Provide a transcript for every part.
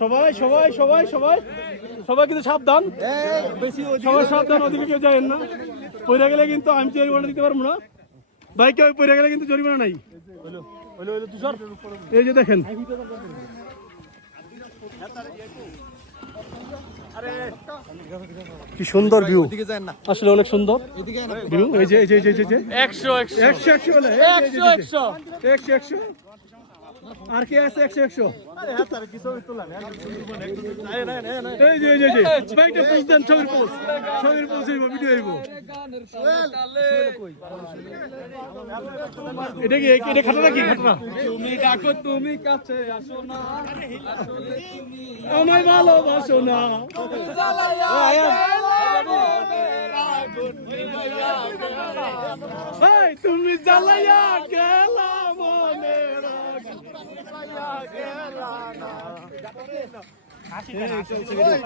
সবাই সবাই সবাই সবাই। সবাই কিন্তু সাবধান। সবাই সাবধান, ওদিকে কেউ যায় না। পড়ে গেলে কিন্তু আমি জরিমানা দিতে পারব না। বাইকে পড়ে গেলে কিন্তু জরিমানা নাই। এই যে দেখেন। কি সুন্দর ভিউ আসলে অনেক সুন্দর। ভিউ এই যে এই যে এই যে, একশো একশো। একশো একশো একশো একশো। আর কি আছে একশো একশো? এই যে এই যে বাইকটা পোস্ট দেন ছবির পোস্ট ছবির পোস্ট হইব ভিডিও হইব এটা কি এটা খাতা নাকি খাতা তুমি ডাকো তুমি কাছে আসো না। আমায় ভালোবাসো না। তুমি জ্বালাইয়া গেলা।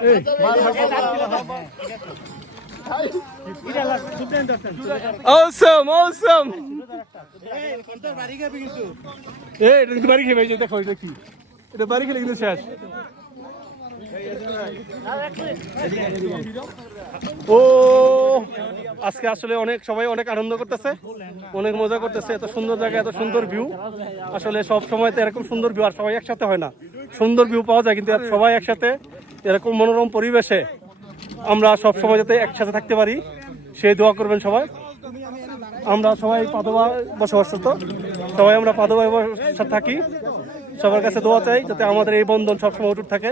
এই, awesome awesome এই, এটা কিন্তু বাড়ি খেয়ে দেখো এটা কি এটা বাড়ি খেলে কিন্তু শেষ ও, আজকে আসলে অনেক, সবাই অনেক আনন্দ করতেছে, অনেক মজা করতেছে, এত সুন্দর জায়গা, এত সুন্দর ভিউ আসলে সব সময় তো এরকম সুন্দর ভিউ আর সবাই একসাথে হয় না। সুন্দর ভিউ পাওয়া যায়, কিন্তু সবাই একসাথে, এরকম মনোরম পরিবেশে আমরা সব সময় যাতে একসাথে থাকতে পারি, সেই দোয়া করবেন সবাই। আমরা সবাই পাদবা বসবাসরত, সবাই আমরা পাদবা বসবাস থাকি। সবার কাছে দোয়া চাই, যাতে আমাদের এই বন্ধন সবসময় অটুট থাকে।